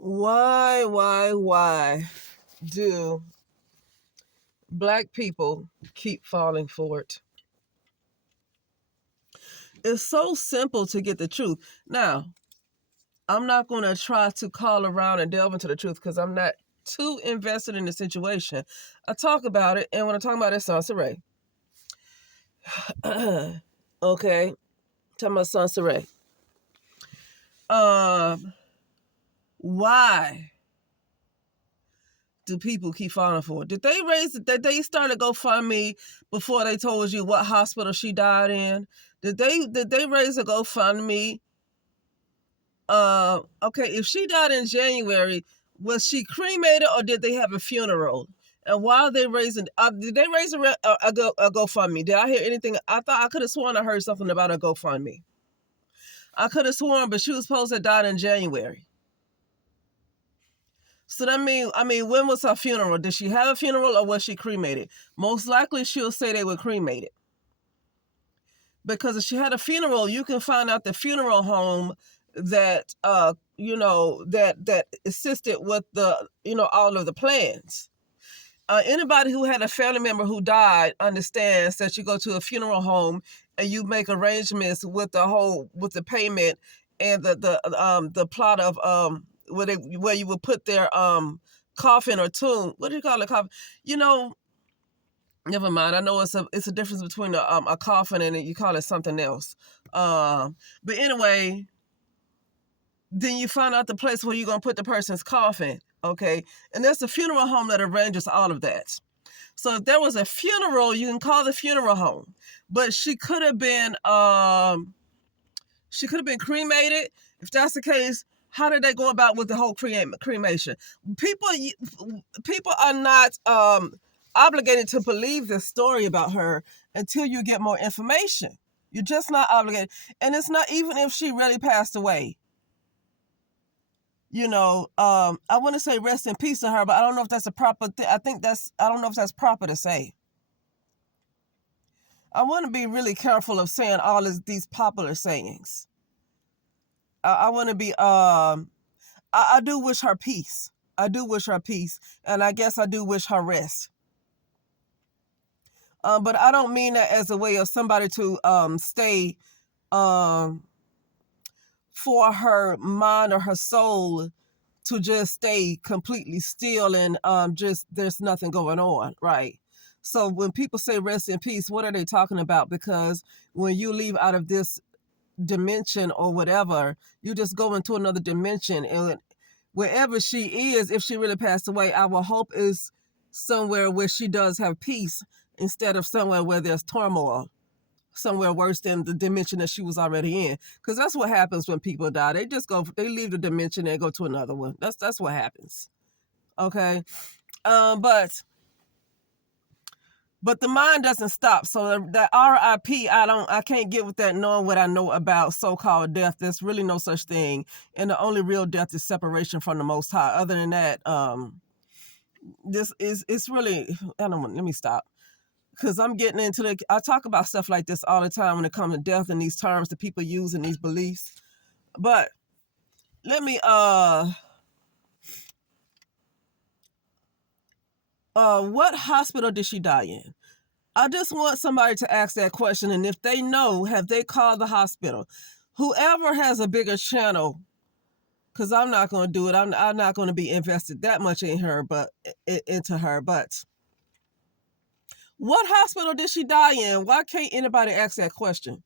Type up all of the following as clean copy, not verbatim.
Why do Black people keep falling for it? It's so simple to get the truth. Now, I'm not going to try to call around and delve into the truth because I'm not too invested in the situation. I talk about it, and when I talk about it, Sansa Ray. Okay, talking about Sansa Ray. Why do people keep falling for it? Did they start a GoFundMe before they told you what hospital she died in? Did they raise a GoFundMe? Okay, if she died in January, was she cremated or did they have a funeral? And why are they raising? Did they raise a GoFundMe? Did I hear anything? I thought I could have sworn I heard something about a GoFundMe. I could have sworn, but she was supposed to have died in January. So that when was her funeral? Did she have a funeral or was she cremated? Most likely she'll say they were cremated. Because if she had a funeral, you can find out the funeral home that that assisted with the all of the plans. Anybody who had a family member who died understands that you go to a funeral home and you make arrangements with the payment and the plot of where you would put their coffin or tomb. What do you call it? Coffin? Never mind. I know it's a difference between a coffin and you call it something else. But anyway, then you find out the place where you're gonna put the person's coffin. Okay, and there's a funeral home that arranges all of that. So if there was a funeral, you can call the funeral home. But she could have been cremated. If that's the case, how did they go about with the whole cremation? People are not obligated to believe this story about her until you get more information. You're just not obligated. And it's not even if she really passed away. I want to say rest in peace to her, but I don't know if that's a proper thing. I don't know if that's proper to say. I want to be really careful of saying all of these popular sayings. I want to be, I do wish her peace. I do wish her peace. And I guess I do wish her rest. But I don't mean that as a way of somebody to stay for her mind or her soul to just stay completely still and just there's nothing going on, right? So when people say rest in peace, what are they talking about? Because when you leave out of this dimension or whatever, you just go into another dimension, and wherever she is, if she really passed away, our hope is somewhere where she does have peace instead of somewhere where there's turmoil, somewhere worse than the dimension that she was already in. Because that's what happens when people die. They leave the dimension and go to another one. That's what happens. Okay. But the mind doesn't stop. So that RIP, I can't get with that knowing what I know about so-called death. There's really no such thing. And the only real death is separation from the Most High. Other than that, it's really, let me stop. Because I'm getting into I talk about stuff like this all the time when it comes to death and these terms that people use and these beliefs. But let me, what hospital did she die in? I just want somebody to ask that question. And if they know, have they called the hospital? Whoever has a bigger channel, because I'm not going to do it. I'm not going to be invested that much in her, but into her. But what hospital did she die in? Why can't anybody ask that question?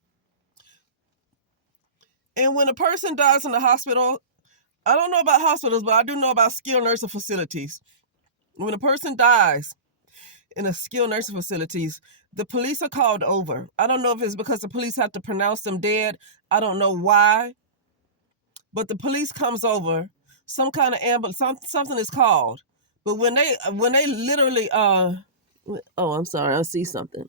And when a person dies in the hospital, I don't know about hospitals, but I do know about skilled nursing facilities. When a person dies in a skilled nursing facilities, the police are called over. I don't know if it's because the police have to pronounce them dead. I don't know why. But the police comes over, some kind of ambulance, something is called. But when they literally I'm sorry, I see something.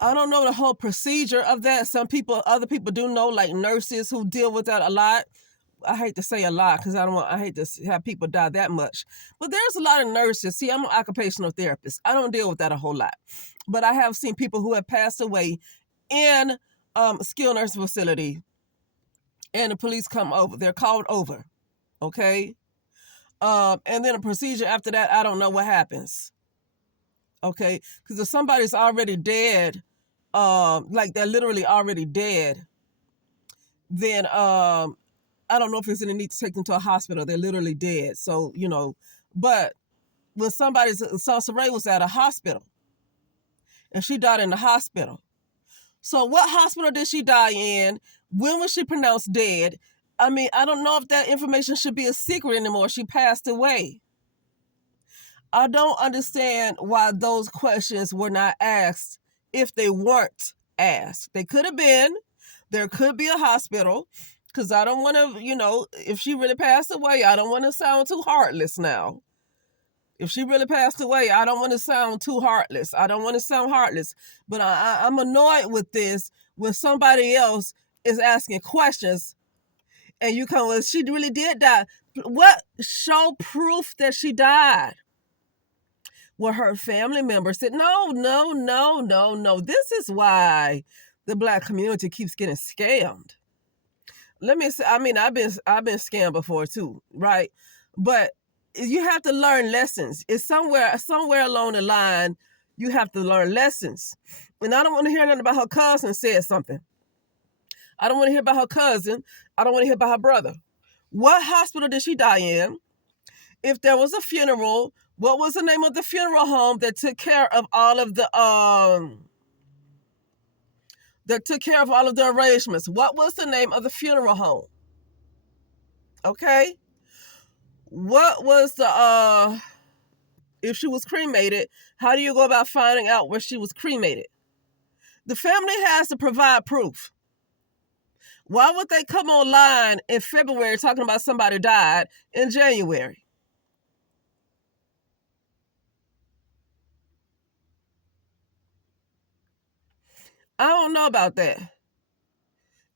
I don't know the whole procedure of that. Other people do know, like nurses who deal with that a lot. I hate to say a lot because I hate to have people die that much. But there's a lot of nurses. See, I'm an occupational therapist. I don't deal with that a whole lot. But I have seen people who have passed away in skilled nursing facility and the police come over. They're called over, okay? And then a procedure after that, I don't know what happens, okay? Because if somebody's already dead, like they're literally already dead, then I don't know if there's any need to take them to a hospital. They're literally dead. So, but when Sansa Ray was at a hospital, and she died in the hospital. So what hospital did she die in? When was she pronounced dead? I mean, I don't know if that information should be a secret anymore. She passed away. I don't understand why those questions were not asked if they weren't asked. They could have been. There could be a hospital, because I don't want to, if she really passed away, I don't want to sound too heartless now. If she really passed away, I don't want to sound too heartless. I don't want to sound heartless. But I'm annoyed with this when somebody else is asking questions and you come, well, she really did die. What? Show proof that she died. Well, her family members said, no. This is why the Black community keeps getting scammed. Let me say, I mean, I've been scammed before too, right? But you have to learn lessons. It's somewhere along the line, you have to learn lessons. And I don't want to hear nothing about her cousin said something. I don't want to hear about her cousin. I don't want to hear about her brother. What hospital did she die in? If there was a funeral, what was the name of the funeral home that took care of all of the arrangements? What was the name of the funeral home? Okay? What was the if she was cremated, how do you go about finding out where she was cremated? The family has to provide proof. Why would they come online in February talking about somebody died in January? I don't know about that.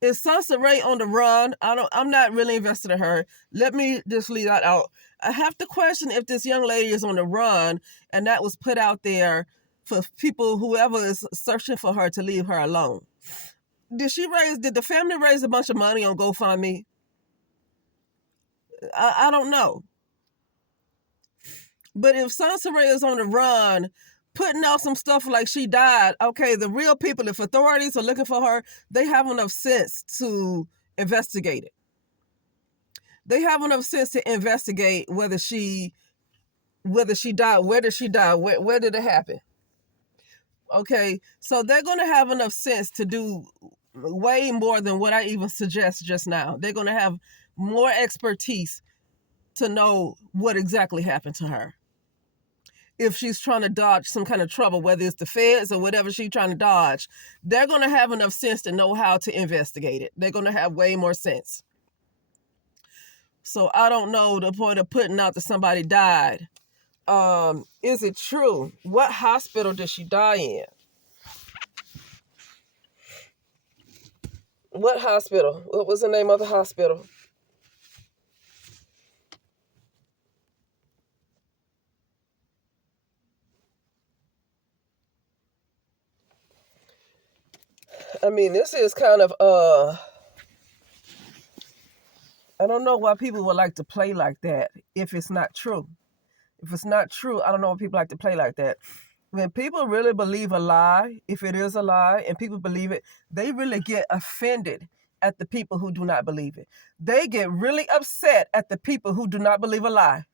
Is Sansa Ray on the run? I'm not really invested in her. Let me just leave that out. I have to question if this young lady is on the run and that was put out there for people, whoever is searching for her, to leave her alone. Did the family raise a bunch of money on GoFundMe? I don't know. But if Sansa Ray is on the run, putting out some stuff like she died, okay, the real people, if authorities are looking for her, they have enough sense to investigate it. They have enough sense to investigate whether she died, where did she die, where did it happen? Okay, so they're going to have enough sense to do way more than what I even suggest just now. They're going to have more expertise to know what exactly happened to her. If she's trying to dodge some kind of trouble, whether it's the feds or whatever she's trying to dodge, they're going to have enough sense to know how to investigate it. They're going to have way more sense. So I don't know the point of putting out that somebody died. Is it true? What hospital did she die in? What hospital? What was the name of the hospital? I mean, this is kind of, I don't know why people would like to play like that if it's not true. If it's not true, I don't know why people like to play like that. When people really believe a lie, if it is a lie, and people believe it, they really get offended at the people who do not believe it. They get really upset at the people who do not believe a lie.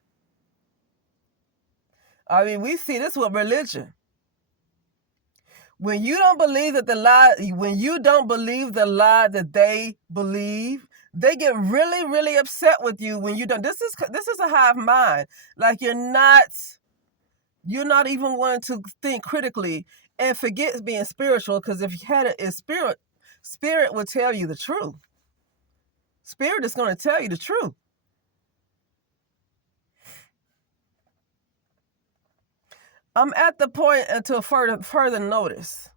I mean, we see this with religion. When you don't believe that when you don't believe the lie that they believe, they get really, really upset with you when you don't. This is a hive mind. Like you're not even wanting to think critically and forget being spiritual, because if you had a spirit will tell you the truth. Spirit is going to tell you the truth. I'm at the point until further notice.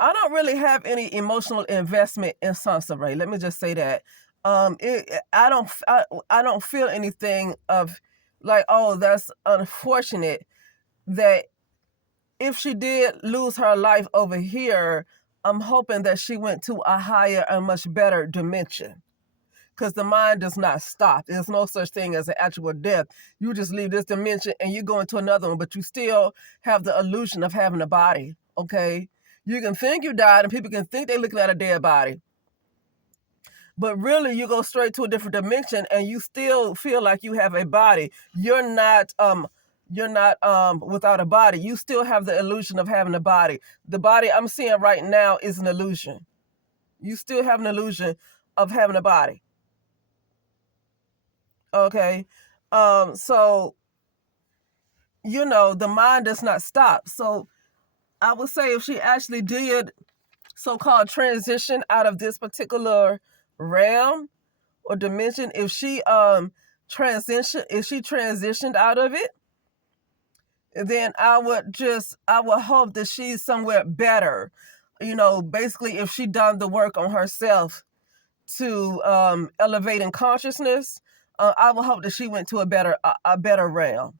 I don't really have any emotional investment in Sansa Ray. Let me just say that. I don't feel anything of like, oh, that's unfortunate that if she did lose her life over here, I'm hoping that she went to a higher and much better dimension, because the mind does not stop. There's no such thing as an actual death. You just leave this dimension and you go into another one, but you still have the illusion of having a body, okay? You can think you died and people can think they're looking at a dead body, but really you go straight to a different dimension and you still feel like you have a body. You're not without a body. You still have the illusion of having a body. The body I'm seeing right now is an illusion. You still have an illusion of having a body. Okay. So, the mind does not stop. So I would say if she actually did so-called transition out of this particular realm or dimension, if she transitioned out of it, then I would hope that she's somewhere better. Basically if she done the work on herself to elevate in consciousness, I would hope that she went to a better realm.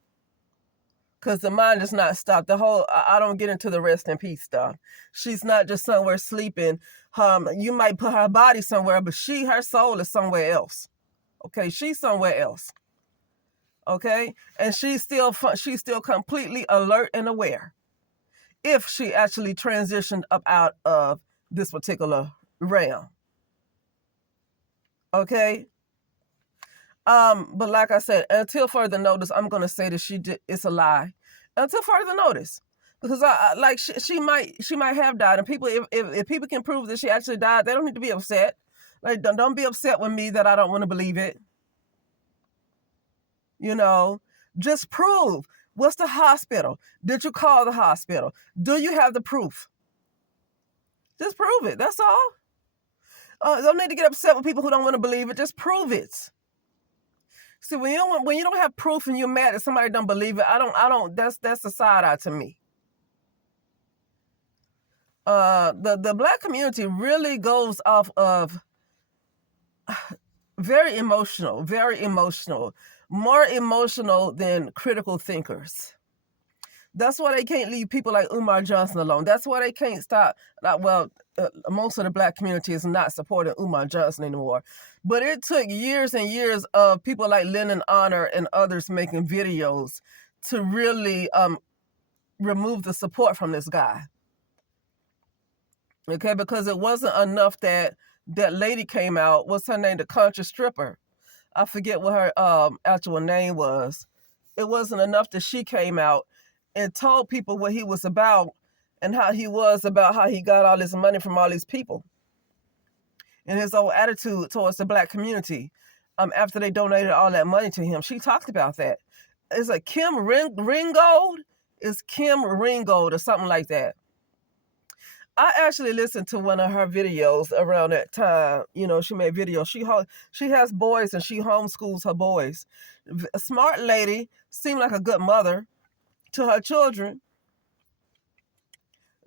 Because the mind does not stop. I don't get into the rest in peace stuff. She's not just somewhere sleeping. You might put her body somewhere, but her soul is somewhere else. Okay, she's somewhere else. Okay, and she's still completely alert and aware. If she actually transitioned up out of this particular realm. Okay. But like I said, until further notice, I'm gonna say that it's a lie. Until further notice, because she might have died, and people, if people can prove that she actually died, they don't need to be upset. Like, don't be upset with me that I don't want to believe it. Just prove. What's the hospital? Did you call the hospital? Do you have the proof? Just prove it. That's all. Don't need to get upset with people who don't want to believe it. Just prove it. See, when you don't have proof and you're mad that somebody don't believe it, I don't. That's a side eye to me. The Black community really goes off of very emotional, more emotional than critical thinkers. That's why they can't leave people like Umar Johnson alone. That's why they can't stop. Most of the Black community is not supporting Umar Johnson anymore. But it took years and years of people like Lennon Honor and others making videos to really remove the support from this guy. Okay, because it wasn't enough that lady came out. What's her name? The conscious stripper. I forget what her actual name was. It wasn't enough that she came out and told people what he was about and how he got all this money from all these people and his whole attitude towards the Black community after they donated all that money to him. She talked about that. It's like Kim Ringgold? It's Kim Ringgold or something like that. I actually listened to one of her videos around that time. She made videos. She has boys and she homeschools her boys. A smart lady, seemed like a good mother to her children.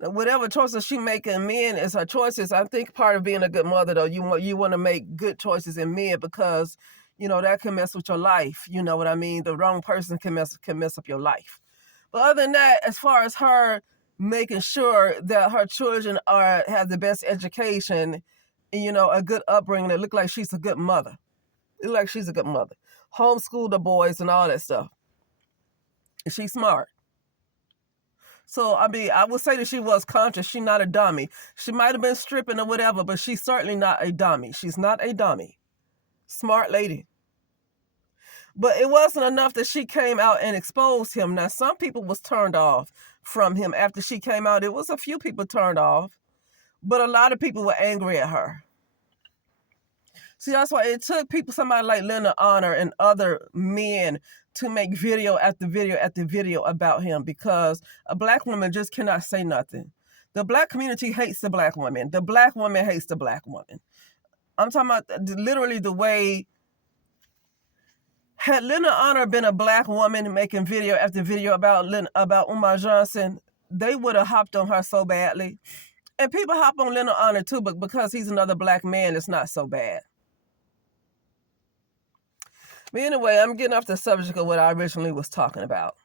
Whatever choices she make in men is her choices. I think part of being a good mother, though, you want to make good choices in men because, that can mess with your life. You know what I mean? The wrong person can mess up your life. But other than that, as far as her making sure that her children have the best education, a good upbringing, it look like she's a good mother. It look like she's a good mother. Homeschool the boys and all that stuff. She's smart. So, I would say that she was conscious. She's not a dummy. She might have been stripping or whatever, but she's certainly not a dummy. She's not a dummy. Smart lady. But it wasn't enough that she came out and exposed him. Now, some people was turned off from him after she came out. It was a few people turned off, but a lot of people were angry at her. See, that's why it took somebody like Lennon Honor and other men to make video after video after video about him, because a Black woman just cannot say nothing. The Black community hates the Black woman. The Black woman hates the Black woman. I'm talking about literally the way. Had Lennon Honor been a Black woman making video after video about Umar Johnson, they would have hopped on her so badly. And people hop on Lennon Honor too, but because he's another Black man, it's not so bad. But anyway, I'm getting off the subject of what I originally was talking about.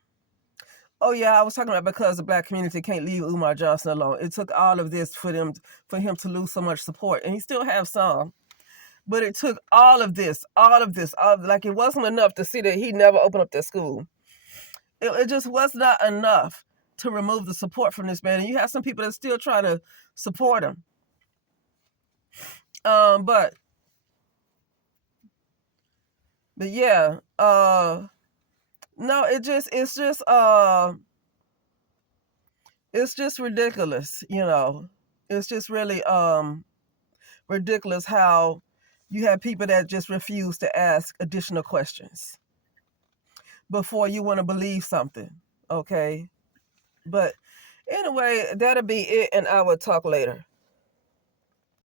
Oh yeah, I was talking about because the black community can't leave Umar Johnson alone. It took all of this for him to lose so much support, and he still have some. But it took all of this, like it wasn't enough to see that he never opened up that school. It just was not enough to remove the support from this man. And you have some people that still trying to support him. But yeah, no, it's just ridiculous, you know. It's just really ridiculous how you have people that just refuse to ask additional questions before you want to believe something, okay? But anyway, that'll be it, and I will talk later.